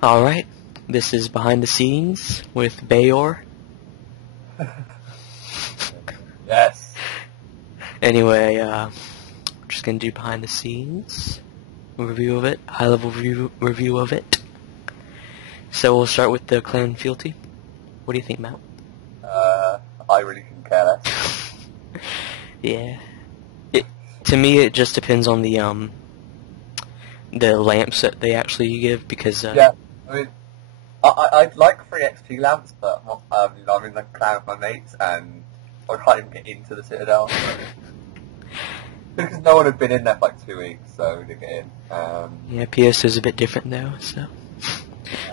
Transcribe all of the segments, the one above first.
Alright, this is Behind the Scenes with B.A.A.O.R. Yes. Anyway, we're just gonna do behind the scenes review of it, high level review of it. So we'll start with the clan fealty. What do you think, Matt? I really couldn't care less. Yeah. To me, it just depends on the lamps that they actually give, because Yeah, I mean, I'd like free XP lamps, but I'm in the clan with my mates, and I can't even get into the Citadel. Because no one had been in there for like 2 weeks, so we didn't get in. Yeah, PS is a bit different though, so.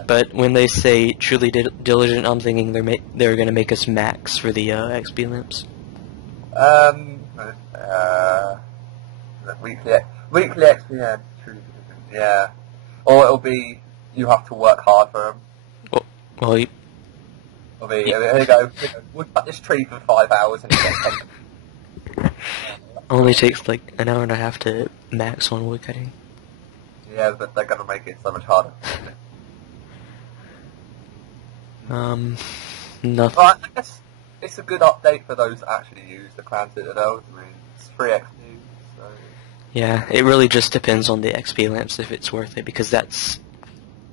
But when they say truly diligent, I'm thinking they're gonna make us max for the XP lamps. Weekly XP, yeah, truly, yeah. Or it'll be you have to work hard for them. Well, It'll be here you go. We'll cut this tree for 5 hours and you get 10. only takes like an hour and a half to max on wood cutting. Yeah, but they're gonna make it so much harder. Nothing. Well, I guess it's a good update for those that actually use the clan Citadels. I mean, it's free XP, so... Yeah, it really just depends on the XP lamps if it's worth it, because that's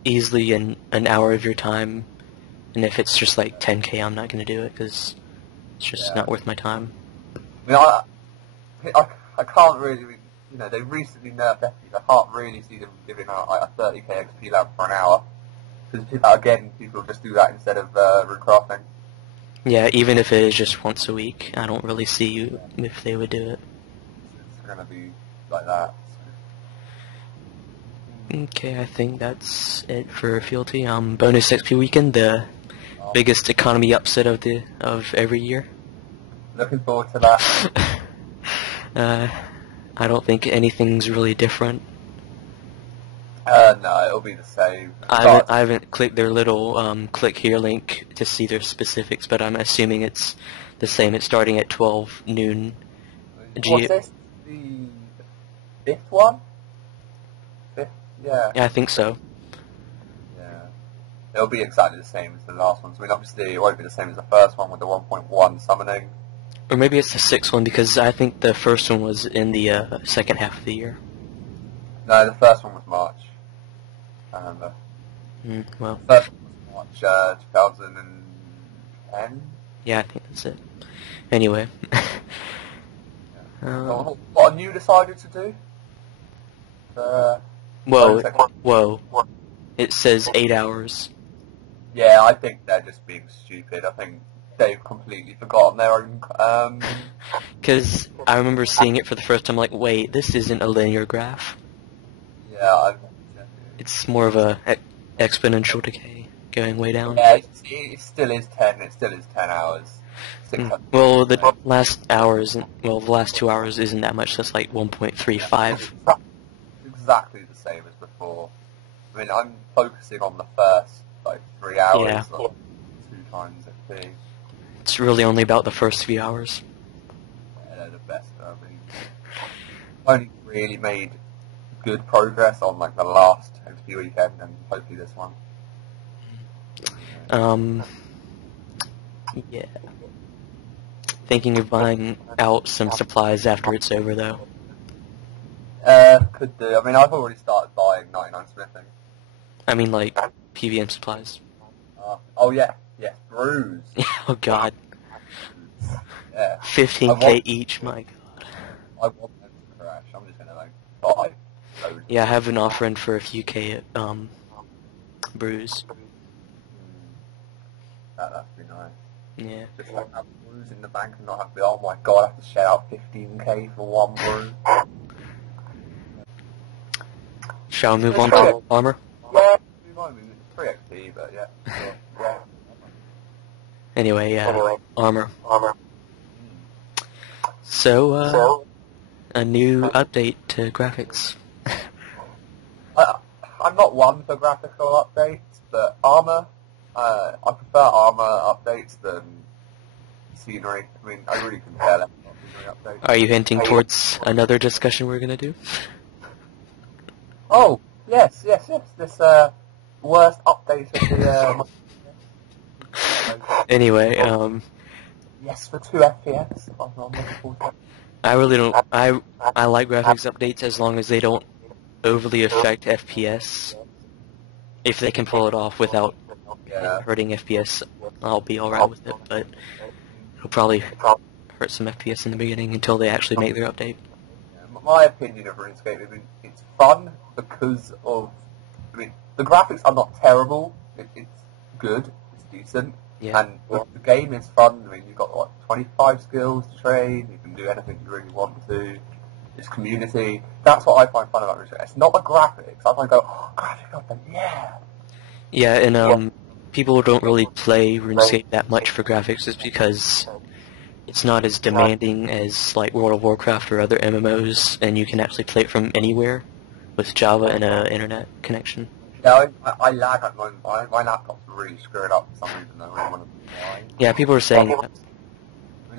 easily an hour of your time, and if it's just like 10k, I'm not going to do it, because it's just not worth my time. I mean, I can't really, you know, they recently nerfed Epic. I can't really see them giving out like a 30k XP lamp for an hour. Because, again, people just do that instead of recrafting. Yeah, even if it is just once a week, I don't really see if they would do it. It's going to be like that. Okay, I think that's it for fealty. Bonus XP weekend, the biggest economy upset of every year. Looking forward to that. I don't think anything's really different. No, it'll be the same. I haven't clicked their little click here link to see their specifics, but I'm assuming it's the same. It's starting at 12 noon. What's this? The fifth one? Fifth? Yeah. Yeah, I think so. Yeah. It'll be exactly the same as the last one. So, I mean, obviously it won't be the same as the first one with the 1.1 summoning. Or maybe it's the 6th one, because I think the first one was in the second half of the year. No, the first one was March. I remember. Well. The first one was March 2010? Yeah, I think that's it. Anyway. What have you decided to do? Whoa. It says 8 hours. Yeah, I think they're just being stupid. I think they've completely forgotten their own... Because I remember seeing it for the first time, like, wait, this isn't a linear graph. Yeah, it's more of a exponential decay, going way down. Yeah, it still is 10. It still is 10 hours. Well, the last hour isn't. Well, the last 2 hours isn't that much. That's like 1.35. Exactly the same as before. I mean, I'm focusing on the first like 3 hours. Yeah. Like, 2 times XP. It's really only about the first few hours. Yeah, they're the best. I mean, only really made good progress on like the last XP weekend, and hopefully this one. Yeah. Thinking of buying out some supplies after it's over, though. Could do. I mean, I've already started buying 99 smithing. I mean, like, PVM supplies. Oh yeah, yes, brews. Oh god. Yeah. 15k each, my god. I want them to crash. I'm just gonna like buy loads. Yeah, I have an offer in for a few k at brews. That'd be nice. Yeah. Just like have brews in the bank and not have to be, oh my god, I have to shell out 15k for one brew. Shall we move on to armor? Yeah, move on. I mean, it's free XP, but yeah. Anyway, armor. So, a new update to graphics. I'm not one for graphical updates, but armor, I prefer armor updates than scenery. I mean, I really couldn't care less about scenery updates. Are you hinting towards another discussion we're gonna do? Oh, yes. This, worst update of the, Anyway, yes, for 2 FPS. I'm looking forward to it. I really don't. I like graphics updates as long as they don't overly affect FPS. If they can pull it off without Yeah. hurting FPS, I'll be alright with it, but it'll probably hurt some FPS in the beginning until they actually make their update. Yeah, my opinion of RuneScape, I mean, it's fun because of, I mean, the graphics are not terrible. It's good. It's decent. Yeah. And the game is fun. I mean, you've got, 25 skills to train. You can do anything you really want to. It's community. That's what I find fun about RuneScape. It's not the graphics. I find graphic update, yeah. Yeah, and people don't really play RuneScape that much for graphics just because it's not as demanding as like World of Warcraft or other MMOs, and you can actually play it from anywhere with Java and an internet connection. Yeah, I lag at the moment. My laptop's really screwed up for some reason. I really want to know why. Yeah, people are saying that.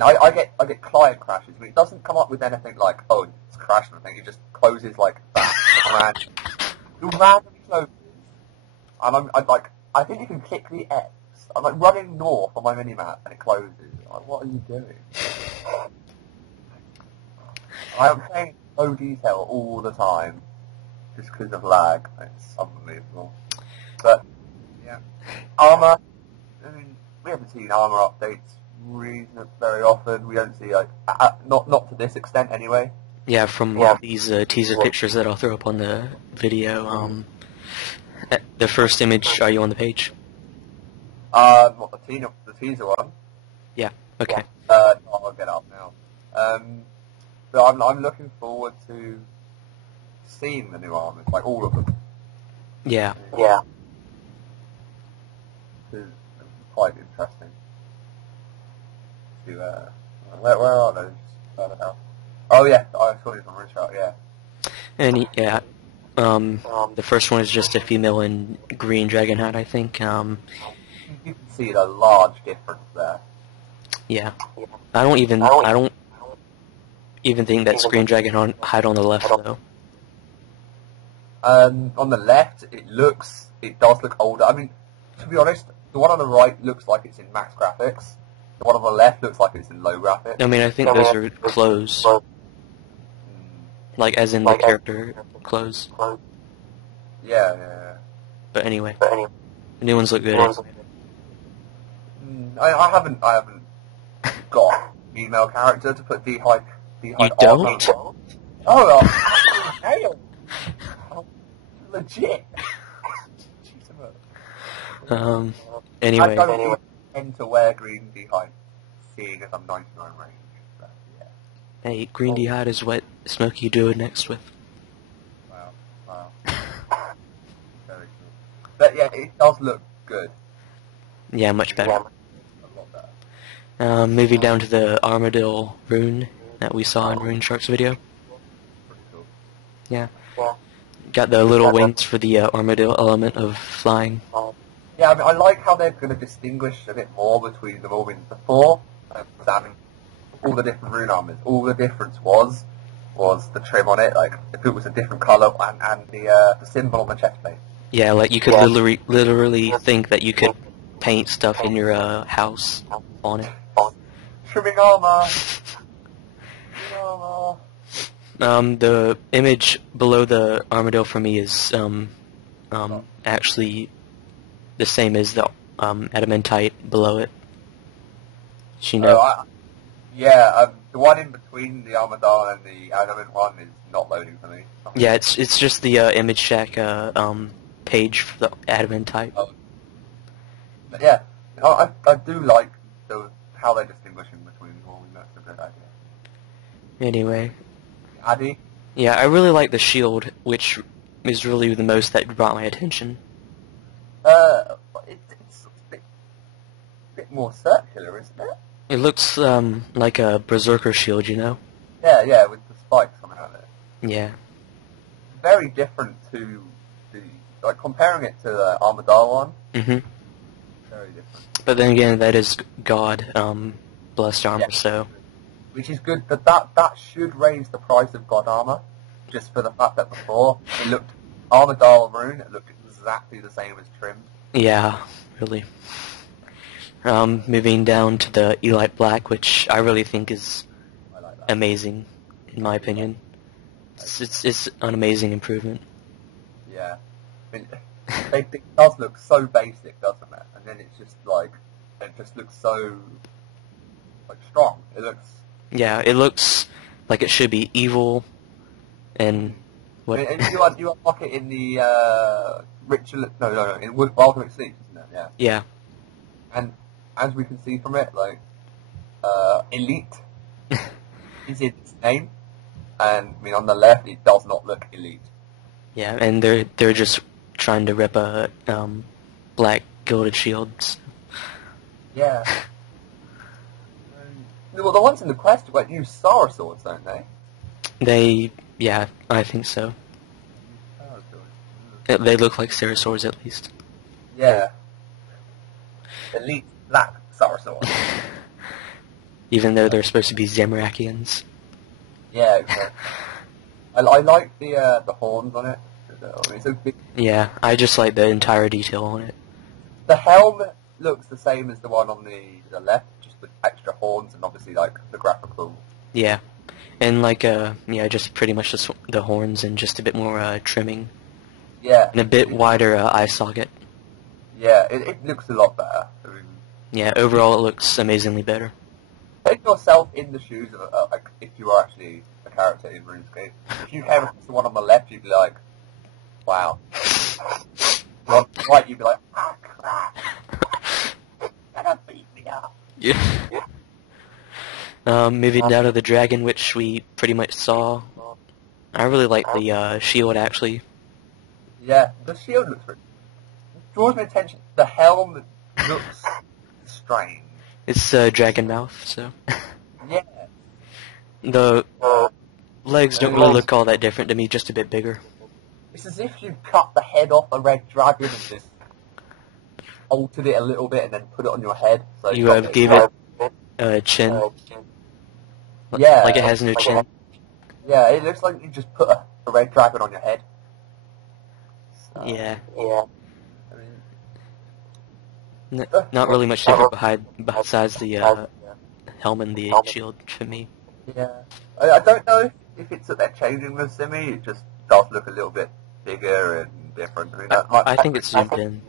I mean, I get client crashes. I mean, it doesn't come up with anything like, oh, it's crashed or anything. It just closes like that. It randomly closes. And I think you can click the X. I'm like running north on my minimap and it closes. Like, what are you doing? I'm playing low detail all the time just because of lag. It's unbelievable. But, yeah. Armour. I mean, we haven't seen armour updates very often. We don't see, like, not to this extent anyway. Yeah, from these teaser pictures that I'll throw up on the video. The first image, are you on the page? What, the teaser one? Yeah, okay. No, I'll get up now. So I'm looking forward to seeing the new armors, like all of them. Yeah. Yeah. It's quite interesting. To, where are those? Further down. Oh yeah, I saw these on Richard, yeah. And yeah, the first one is just a female in green dragon hat, I think. You can see the large difference there. Yeah. I don't even think that's green dragon hat on the left though. On the left, it does look older. I mean, to be honest, the one on the right looks like it's in max graphics. The one on the left looks like it's in low graphics. I mean, I think those are clothes. Like, as in the character clothes. Yeah. But anyway, the new ones look good. I haven't got a female character to put D-Hide. You don't? Oh, nailed. Legit. Anyway. I don't tend to wear green D-Hide, seeing as I'm 99 range. But, yeah. Hey, green D-Hide is what Smokey do next with. Wow. Very cool. But yeah, it does look good. Yeah, much better. A lot better. Moving down to the Armadillo rune that we saw in Rune Shark's video. Pretty cool. Yeah. Got the little wings for the Armadillo element of flying. Yeah, I mean, I like how they're going to distinguish a bit more between them all. Before, having all the different rune armors, all the difference was the trim on it. Like, if it was a different colour and the symbol on the chest plate. Yeah, like you could literally think that you could paint stuff in your house on it. Trimming armour. The image below the Armadillo for me is actually the same as the adamantite below it. You know? The one in between the Armadillo and the adamant one is not loading for me. Yeah, it's just the image check page for the adamantite. Oh. But yeah, I do like how they're distinguishing between them all. That's a good idea. Anyway. Addy? Yeah, I really like the shield, which is really the most that brought my attention. It's a bit more circular, isn't it? It looks like a berserker shield, you know? Yeah, with the spikes coming out of it. Yeah. Very different to comparing it to the Armadillo one. Mm-hmm. Very different. But then again, that is God. blessed armor, so... Which is good, but that should raise the price of God armor, just for the fact that before it looked Armadale rune, it looked exactly the same as trimmed. Yeah, really. Moving down to the Elite Black, which I really think is I like that. amazing, in my opinion. It's an amazing improvement. Yeah. I mean, it does look so basic, doesn't it? And then it's just like, it just looks so, like, strong. It looks... Yeah, it looks like it should be evil, and what? I mean, and you unlock it in the ritual. No, in Ultimate Sleep, isn't it? Yeah. Yeah, And as we can see from it, like elite is its name, and I mean on the left it does not look elite. yeah, and they're just trying to rip a black gilded shields. Yeah. Well, the ones in the quest use Sara swords, don't they? Yeah, I think so. They look like pterosaurs at least. Yeah. Elite black Sara swords. Even though they're supposed to be Zamorakians. Yeah, exactly. I like the horns on it. I mean, it's so big. Yeah, I just like the entire detail on it. The helm looks the same as the one on the left, just with extra horns and obviously like the graphical. Yeah, and like yeah, just pretty much just the horns and just a bit more trimming. Yeah. And a bit wider eye socket. Yeah, it looks a lot better. I mean, Yeah, overall it looks amazingly better. take yourself in the shoes of like if you were actually a character in RuneScape. If you came across the one on the left, you'd be like, wow. On the right, you'd be like, ah, crap. Gonna beat me up. Yeah. Moving down to the dragon, which we pretty much saw. I really like the shield, actually. Yeah, the shield looks pretty... draws my attention. The helm looks strange. It's dragon mouth, so... Yeah. The legs don't really look all that different to me, just a bit bigger. It's as if you cut the head off a red dragon and just altered it a little bit and then put it on your head. So You gave it a chin. Yeah. Like it has no chin. Yeah, it looks like you just put a red dragon on your head. So, Yeah. Yeah. I mean, Not really much different besides the helm and the shield for me. yeah. I don't know if it's that they're changing the simi. It just does look a little bit bigger and different. I mean, I think it's zoomed in.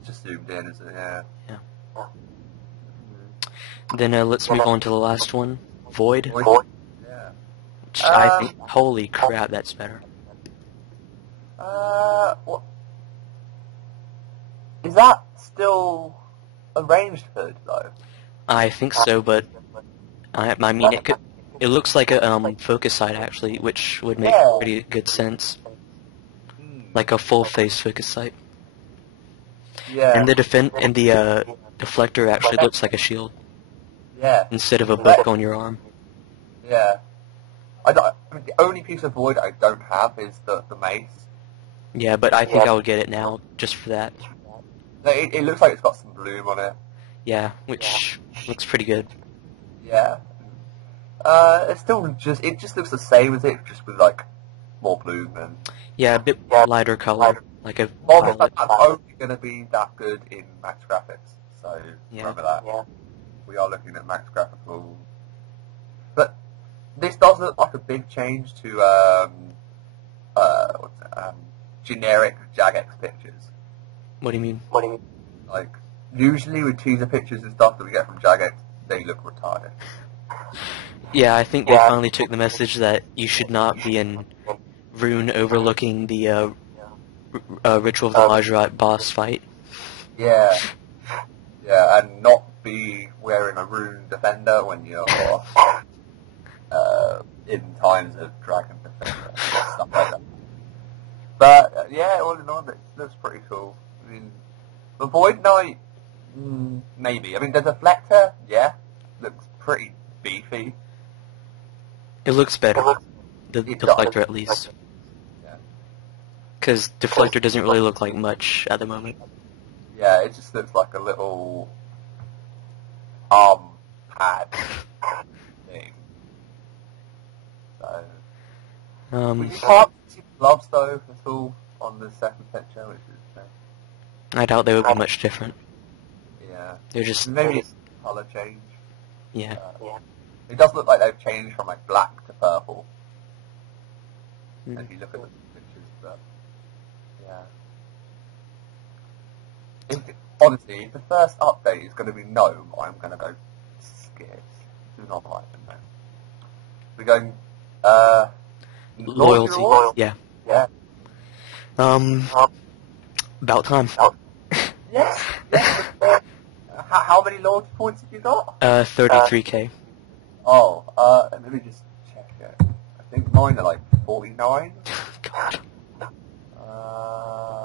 It's just zoomed in, isn't it? Yeah. Yeah. Then let's move on to the last one, Void. Yeah. Which I think, holy crap, that's better. What? Is that still a ranged hood, though? I think so, but I mean, it looks like a focus sight actually, which would make pretty good sense. Like a full face focus sight. Yeah. And the deflector actually looks like a shield Yeah. instead of a book on your arm. Yeah. I mean, the only piece of void I don't have is the mace. Yeah, but I think I would get it now just for that. It looks like it's got some bloom on it. Yeah, which looks pretty good. Yeah. It's still it just looks the same as it, just with like more bloom and. Yeah, a bit lighter color, like a Well, violet. I'm only going to be that good in max graphics, so Yeah. remember that. Yeah. We are looking at max graphical. But this does look like a big change to generic Jagex pictures. What do you mean? Like, usually with teaser pictures and stuff that we get from Jagex, they look retarded. Yeah, I think they finally took the message that you should not be in Rune overlooking the Ritual of the Majorat boss fight. Yeah. Yeah, and not be wearing a Rune Defender when you're in times of Dragon Defender, stuff like that. But, yeah, all in all, it looks pretty cool. I mean, the Void Knight, maybe. I mean, the Deflector, yeah, looks pretty beefy. It looks better. The deflector, at least. Because deflector doesn't really look like much at the moment. Yeah, it just looks like a little bad thing. So, we can't see gloves though at all on the second picture, which is. I doubt they would be much different. Yeah. They're just maybe it's colour change. yeah. It does look like they've changed from like black to purple. Mm. If you look at the pictures, but yeah. Honestly, if the first update is going to be gnome, I'm going to go scared. Do not like them, man. We're going, Loyalty. rewards? Yeah. Yeah. About time. Yes. How many loyalty points have you got? 33k. Let me just check it. I think mine are like 49. God.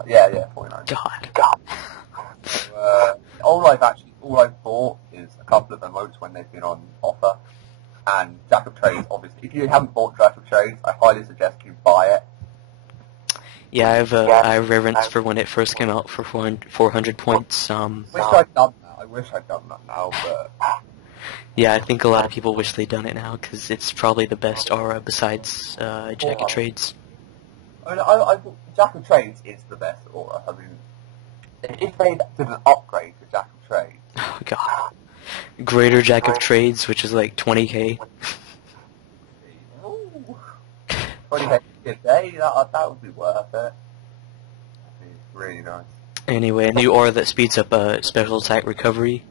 Yeah, 49. God. So, all I've bought is a couple of emotes when they've been on offer, and Jack of Trades. Obviously, if you haven't bought Jack of Trades, I highly suggest you buy it. Yeah, I have reverence for when it first came out for 400 points. Wish I'd done that. I wish I'd done that now, but Yeah, I think a lot of people wish they'd done it now because it's probably the best aura besides Jack of Trades. I mean, Jack of Trades is the best aura. I mean, if they did an upgrade to Jack of Trades, Oh god. Greater Jack of Trades, which is like 20k. ooh, 20k a day, that would be worth it. That'd be really nice. Anyway, a new aura that speeds up special attack recovery.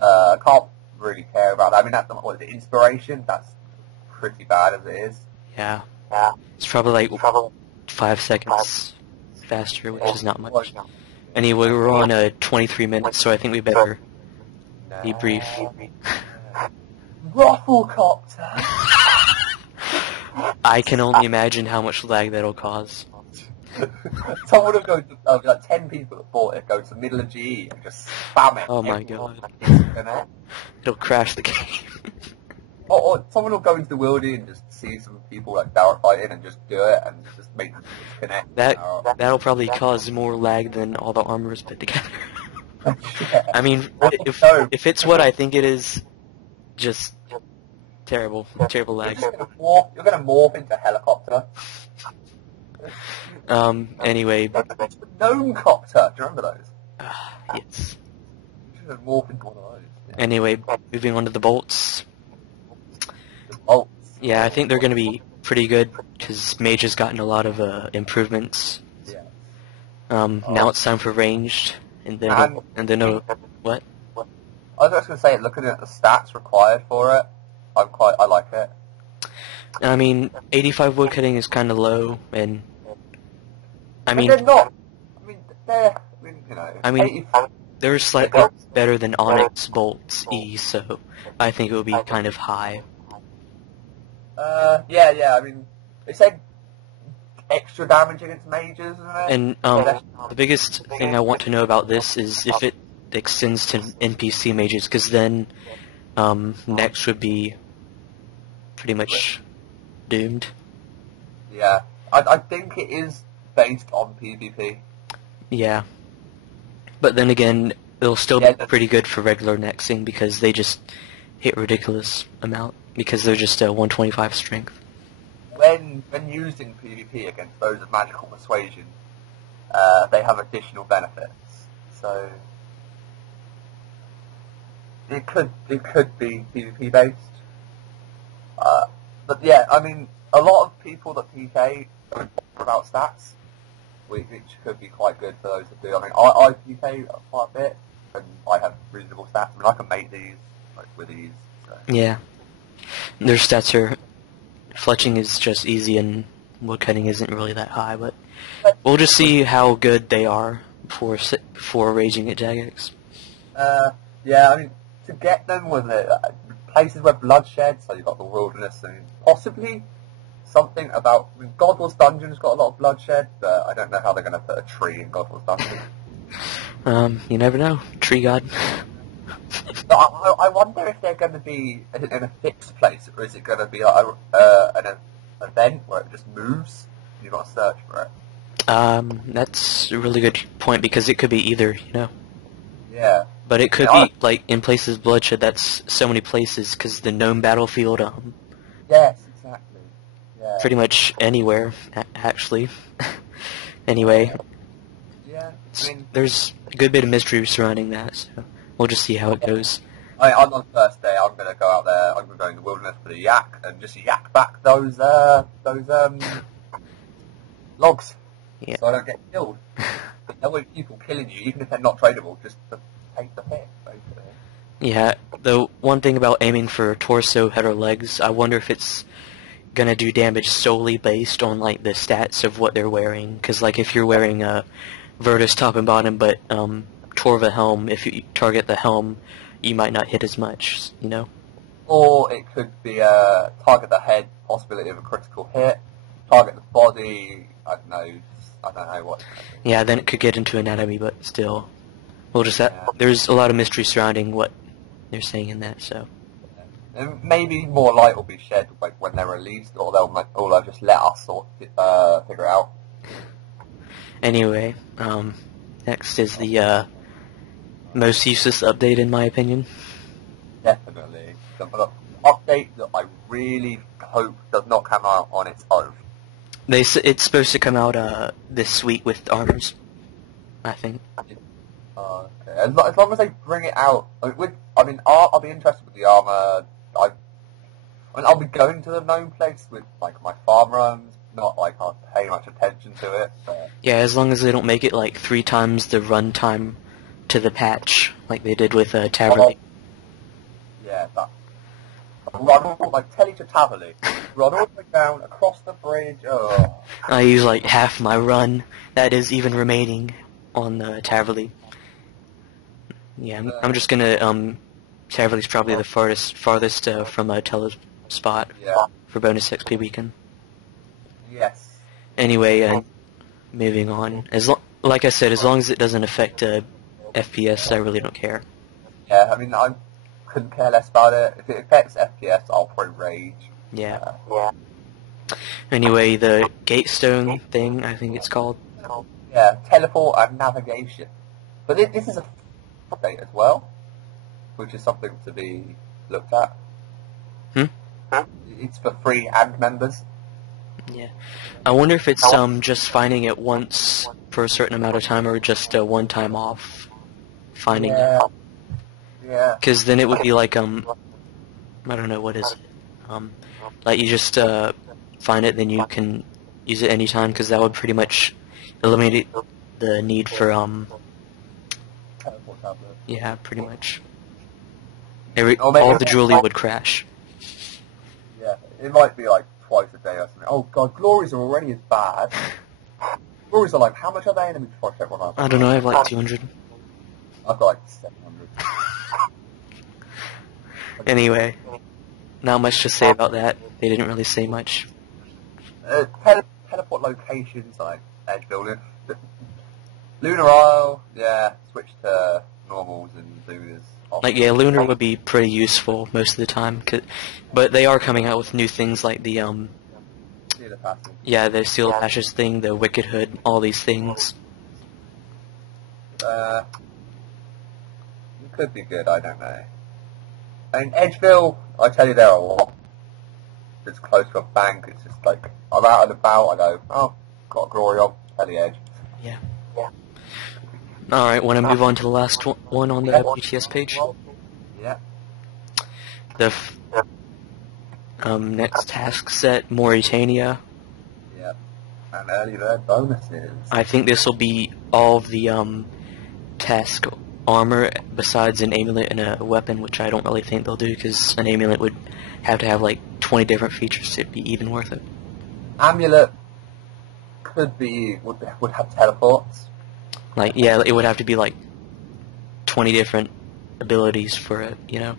I can't really care about that. I mean, that's what is it, inspiration? That's pretty bad as it is. Yeah. It's probably like 5 seconds faster, which is not much. Anyway, we're on 23 minutes, so I think we better be brief. Rufflecopter! I can only imagine how much lag that'll cause. Someone will go to, like 10 people that bought it, go to the middle of GE and just spam it. Oh my god. Disconnect. It'll crash the game. Or someone will go into the wildy and just see some people like Barrett fighting and just do it and just make them disconnect. That'll probably cause more lag than all the armors put together. Yeah. I mean, if it's what I think it is, just terrible lag. You're gonna morph into a helicopter. Anyway. Gnome copter, do you remember those? Yes. You should have morphed into one of those. Yeah. Anyway, moving on to the bolts. The bolts. Yeah, I think they're going to be pretty good, because Mage has gotten a lot of improvements. Yeah. Now it's time for ranged, and then what? I was just gonna say, looking at the stats required for it, I like it. I mean, 85 woodcutting is kind of low, and I mean, they're not. You know. I mean, they're slightly better than Onyx Bolts E, so I think it would be kind of high. Yeah. I mean, it said extra damage against mages, isn't it? And the biggest thing I want to know about this is if it extends to NPC mages, because then next would be pretty much doomed. Yeah, I think it is based on PvP. Yeah. But then again, it'll still be pretty good for regular nexing because they just hit ridiculous amount because they're just 125 strength. When using PvP against those of magical persuasion, they have additional benefits. So it could be PvP based. But yeah, I mean, a lot of people that PK don't bother about stats, which could be quite good for those that do. I mean, I PK quite a bit, and I have reasonable stats. I mean, I can make these like with ease. So. Yeah, their stats are fletching is just easy, and woodcutting isn't really that high. But we'll just see how good they are before raging at Jagex. Yeah, I mean, to get them with places where bloodshed, so you've got the wilderness, and possibly something about. I mean, Godwall's Dungeon's got a lot of bloodshed, but I don't know how they're going to put a tree in Godwall's Dungeon. You never know. Tree God. But I wonder if they're going to be in a fixed place, or is it going to be like an event where it just moves, and you've got to search for it? That's a really good point, because it could be either, you know. Yeah. But it could I mean, be, like, in places bloodshed, that's so many places, because the known battlefield, yes, exactly. Yeah. pretty much anywhere, actually. Anyway, Yeah. I mean, there's a good bit of mystery surrounding that, so we'll just see how it goes. I'm on the first day. I'm gonna go out there. I'm gonna go in the wilderness for the yak and just yak back those logs, Yeah. so I don't get killed. There will be people killing you, even if they're not tradable, just to take the hit, basically. Yeah, the one thing about aiming for torso, head, or legs, I wonder if it's gonna do damage solely based on, like, the stats of what they're wearing. Because, like, if you're wearing a Virtus top and bottom, but Torva helm, if you target the helm, you might not hit as much, you know? Or it could be target the head, possibility of a critical hit. Target the body, I don't know what. Yeah, then it could get into anatomy, but still. We'll just Yeah. there's a lot of mystery surrounding what they're saying in that, so. And maybe more light will be shed like when they're released, or they'll just let us figure it out. Anyway, next is the most useless update in my opinion. Definitely. The update that I really hope does not come out on its own. It's supposed to come out this week with armors, I think. Okay. As long as they bring it out, I'll be interested with the armor. I'll be going to the known place with like my farm runs. Not like I'll pay much attention to it. But Yeah, as long as they don't make it like 3 times the run time to the patch, like they did with Taverley. Yeah, that. Tell you to Taverley. Run all the way down, across the bridge. Oh. I use like half my run that is even remaining on Taverley. Yeah, I'm just gonna Taverley's probably the farthest from a telespot for bonus XP weekend. Yes. Anyway, moving on. Like I said, as long as it doesn't affect FPS, I really don't care. Yeah, I mean, I couldn't care less about it. If it affects FPS, I'll probably rage. Yeah. Anyway, the Gatestone thing, I think it's called. Yeah, teleport and navigation. But this is a update as well, which is something to be looked at. It's for free and members. Yeah. I wonder if it's just finding it once for a certain amount of time, or just a one-time off finding it. Yeah. Because then it would be like I don't know, what is it? Like you just find it, then you can use it anytime. Because that would pretty much eliminate the need for Teleport tablet. yeah, pretty much. All the Julie would crash. Yeah, it might be like twice a day or something. Oh god, glories are already as bad. Glories are like, how much are they enemies before I check one out? I don't know, I have like 200. I've got like 700. Anyway, not much to say about that. They didn't really say much. Teleport locations like edge building. Lunar Isle, yeah, switch to normals and Lunars. Like, yeah, Lunar would be pretty useful most of the time, but they are coming out with new things like the the Seal Patches thing, the Wicked Hood, all these things. It could be good, I don't know. I mean, Edgeville, I tell you, there are a lot. It's close to a bank, it's just like, I'm out and about, I go, oh, got a glory on, tell the Edge. Yeah. Alright, want to move on to the last one on the BTS page? Yeah. The next task set, Mauritania. Yeah. And early bird bonuses. I think this will be all of the task armor besides an amulet and a weapon, which I don't really think they'll do, because an amulet would have to have like 20 different features to be even worth it. Amulet would have teleports. Like, yeah, it would have to be like 20 different abilities for it, you know?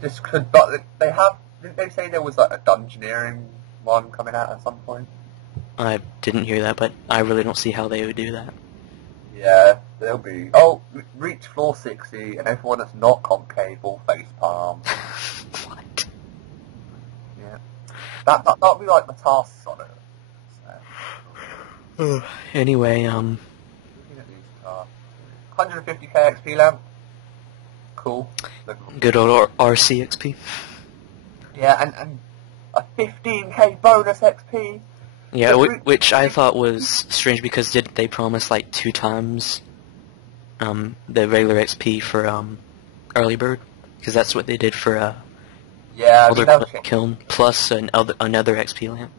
This could, but didn't they say there was like a dungeoneering one coming out at some point? I didn't hear that, but I really don't see how they would do that. Yeah, there'll be, reach floor 60, and everyone that's not concave will face palm. What? Yeah. That'll be like the tasks on it. So. Anyway, Looking at these tasks. 150 50k XP lamp. Cool. Good old RC XP. Yeah, and a 15k bonus XP. Yeah, which I thought was strange because didn't they promise like 2 times the regular XP for early bird? Because that's what they did for yeah, Elder Kiln plus another XP lamp.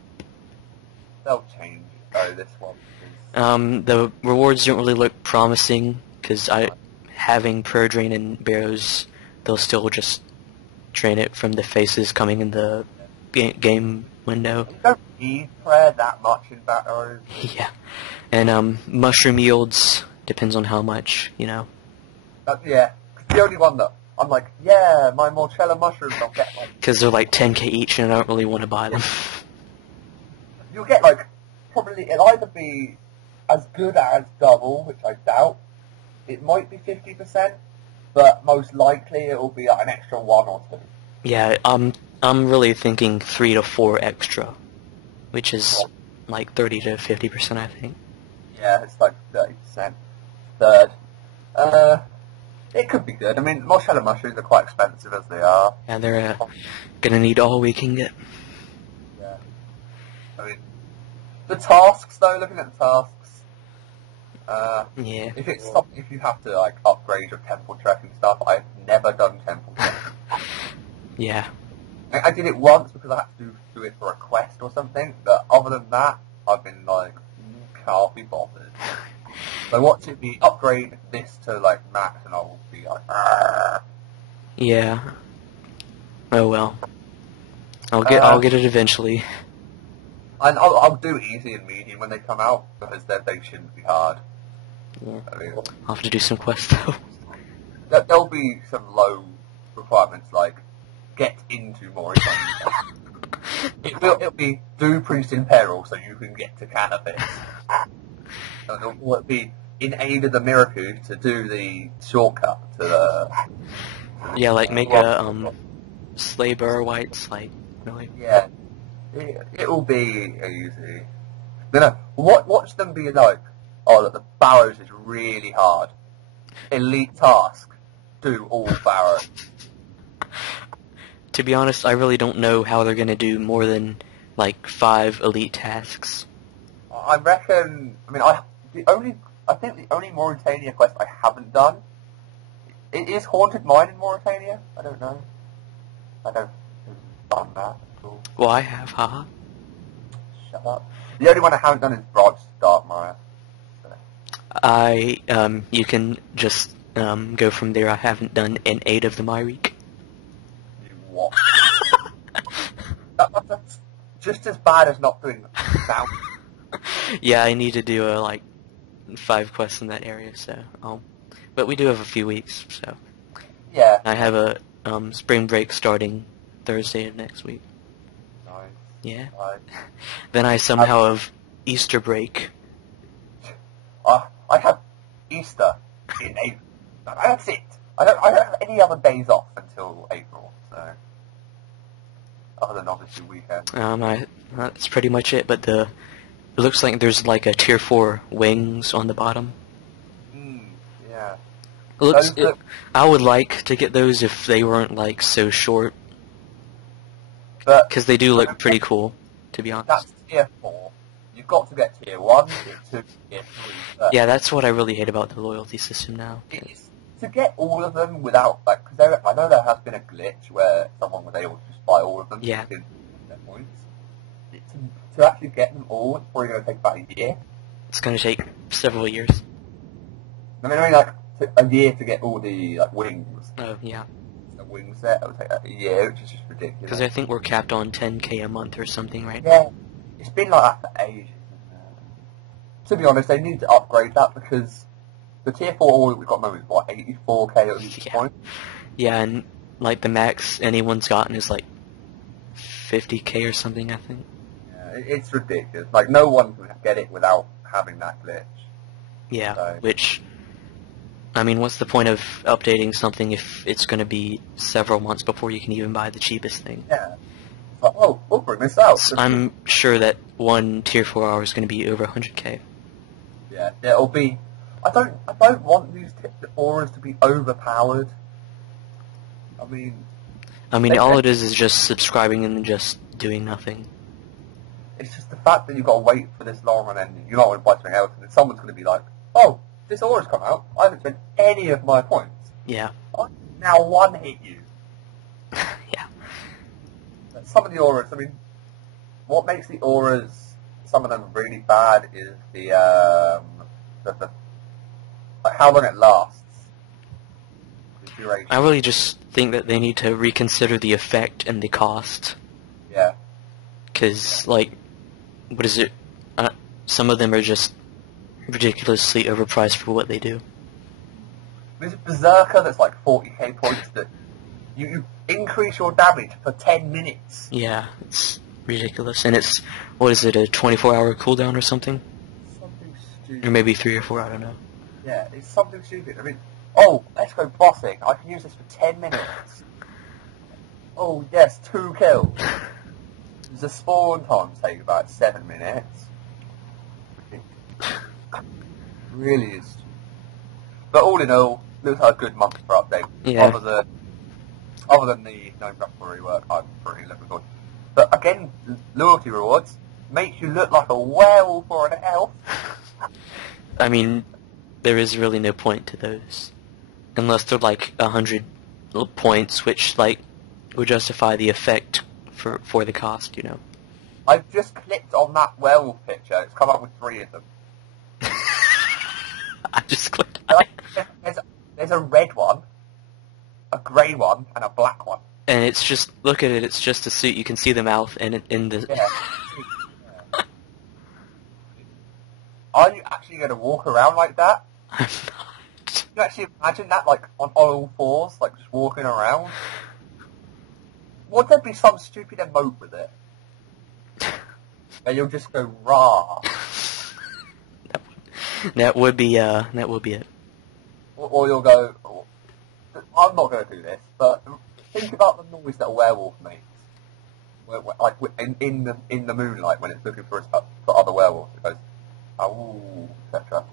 They'll change though this one. The rewards don't really look promising because having Pro Drain and Barrows, they'll still just drain it from the faces coming in the game window. You don't need prayer that much in Battle. Yeah, and mushroom yields depends on how much, you know. Yeah, the only one that I'm like, yeah, my Morchella mushrooms I'll get like... Because they're like 10k each and I don't really want to buy them. You'll get like, probably, it'll either be as good as double, which I doubt. It might be 50%, but most likely it will be like an extra 1 or 2. Yeah, I'm really thinking 3 to 4 extra, which is like 30 to 50%, I think. Yeah, it's like 30%. Third. It could be good. I mean, Morchella mushrooms are quite expensive as they are. Yeah, they're gonna need all we can get. Yeah. I mean, the tasks though, looking at the tasks, yeah. If you have to like upgrade your temple trekking stuff, I've never done temple trekking. Yeah. I did it once because I had to do it for a quest or something, but other than that, I've been like, can't be bothered. So watching me upgrade this to like max and I'll be like, argh. Yeah. Oh well. I'll get it eventually. And I'll do easy and medium when they come out because they shouldn't be hard. Yeah. I mean, I'll have to do some quests though. There'll be some low requirements like get into Mauritania. It'll be do Priest in Peril so you can get to Cannabis. It'll be in aid of the miracle to do the shortcut to the... Yeah, like make a Slay Burr Whites, like, really. Yeah. It'll be easy. No, watch them be like, oh, look, the Barrows is really hard. Elite task, do all Barrows. To be honest, I really don't know how they're gonna do more than, like, 5 elite tasks. I reckon, I think the only Mauritania quest I haven't done, it is Haunted Mine in Mauritania? I don't know. I don't done that at all. Well, I have, haha. Shut up. The only one I haven't done is Branch Darkmire. So. You can just, go from there. I haven't done an 8 of the Myreek. You what? That's just as bad as not doing that. Yeah, I need to do, like, 5 quests in that area, so, but we do have a few weeks, so. Yeah. I have a, spring break starting Thursday of next week. Nice. Yeah. Nice. Then I somehow have Easter break. I have Easter in April. That's it. I don't have any other days off until April, so. Other than obviously weekends. That's pretty much it, but it looks like there's like a tier 4 wings on the bottom. Yeah. I would like to get those if they weren't like so short. Because they do look pretty cool, to be honest. That's tier 4. You've got to get tier 1, tier 2, tier 3. Yeah, that's what I really hate about the loyalty system now. It's to get all of them without, like, because I know there has been a glitch where someone was able to just buy all of them. Yeah. Their points. To actually get them all, it's probably going to take about a year. It's going to take several years. I mean, like, a year to get all the, like, wings. Oh, yeah. A wing set, it would take like, a year, which is just ridiculous. Because I think we're capped on 10k a month or something right now. Yeah. It's been like that for ages. To be honest, they need to upgrade that because the tier 4 all we've got at the moment is, what, 84k at each point? Yeah, and, like, the max anyone's gotten is, like, 50k or something, I think. It's ridiculous. Like, no one can get it without having that glitch. Yeah, so. Which, I mean, what's the point of updating something if it's going to be several months before you can even buy the cheapest thing? Yeah. Like, oh, we'll bring this out. I'm sure that one tier 4 hour is going to be over 100k. Yeah, it'll be... I don't want these auras to be overpowered. I mean, all it is just subscribing and just doing nothing. it's just the fact that you've got to wait for this long and then you're not going to buy something else and then someone's going to be like, oh, this aura's come out, I haven't spent any of my points. Yeah. I now one-hit you. Yeah. Some of the auras, I mean, what makes the auras, some of them really bad is the like how long it lasts. The duration. I really just think that they need to reconsider the effect and the cost. Yeah. Because, like, what is it? Some of them are just ridiculously overpriced for what they do. There's a Berserker that's like 40k points that you increase your damage for 10 minutes. Yeah, it's ridiculous. And it's, what is it, a 24-hour cooldown or something? Something stupid. Or maybe 3 or 4, I don't know. Yeah, it's something stupid. I mean, oh, let's go bossing. I can use this for 10 minutes. Oh, yes, 2 kills. The spawn time takes about 7 minutes. It really is. But all in all, looks like a good month for update. Yeah. Other than the no graphical rework, I'm pretty looking forward. But again, loyalty rewards makes you look like a werewolf or an elf. I mean, there is really no point to those. Unless they're like 100 points, which, like, would justify the effect for the cost, you know. I've just clicked on that werewolf picture. It's come up with 3 of them. I just clicked on it. There's a red one, a grey one, and a black one. And it's just, look at it, it's just a suit. You can see the mouth and in the... Yeah. Are you actually going to walk around like that? I'm not. Can you actually imagine that, like, on all fours, like, just walking around? Would there be some stupid emote with it? And you'll just go, rah. That would be it. Or you'll go, I'm not going to do this, but think about the noise that a werewolf makes. Like, in the moonlight, when it's looking for other werewolves, it goes, oh, etc.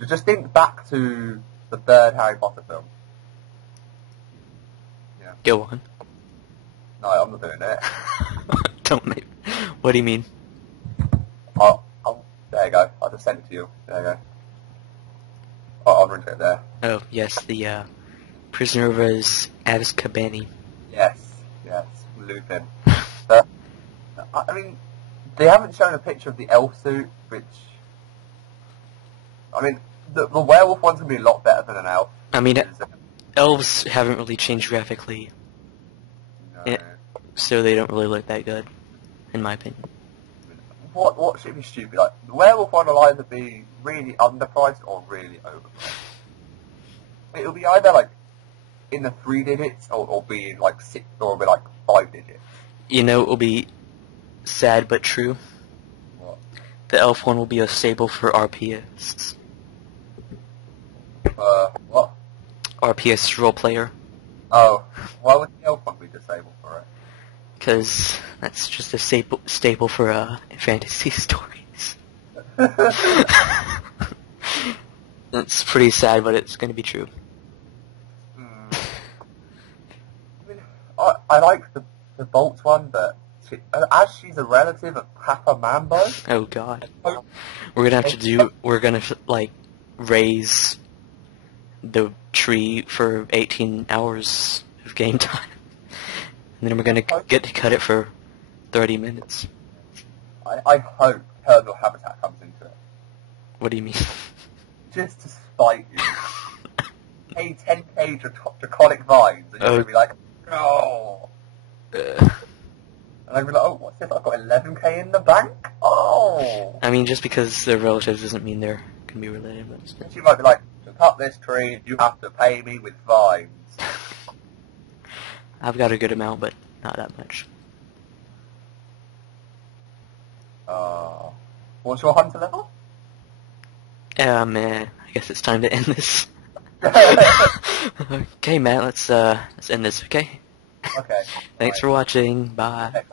So just think back to the third Harry Potter film. Yeah. Go on. No, I'm not doing it. Don't make... What do you mean? There you go. I'll just send it to you. There you go. I'll ring it there. Oh, yes, the Prisoner of Azkaban. Yes, Lupin. But, I mean, they haven't shown a picture of the elf suit, which... I mean, the werewolf one's going to be a lot better than an elf. I mean, elves haven't really changed graphically, No. so they don't really look that good, in my opinion. What should be stupid? Like, the werewolf one will either be really underpriced or really overpriced. It'll be either, like, in the 3 digits, or be in, like, 6, or be, like, 5 digits. You know, it will be sad but true. What? The elf one will be a staple for RPS. What? RPS role player. Oh, why would the elf one be disabled for it? Because that's just a staple for fantasy stories. It's pretty sad, but it's going to be true. I mean, I like the Bolts one, but as she's a relative of Papa Mambo... Oh god. We're gonna like, raise the tree for 18 hours of game time. And then we're gonna get to cut it for 30 minutes. I hope Turtle Habitat comes into it. What do you mean? Just to spite you. Pay 10k draconic vines, and you're going to be like, no! And I'd be like, oh, what's this? I've got 11k in the bank? Oh! I mean, just because they're relatives doesn't mean they're gonna be related. But She might be like, to cut this tree, you have to pay me with vines. I've got a good amount, but not that much. What's your hunter level? I guess it's time to end this. Okay, Matt, let's end this, okay? Okay. Thanks for watching. Bye.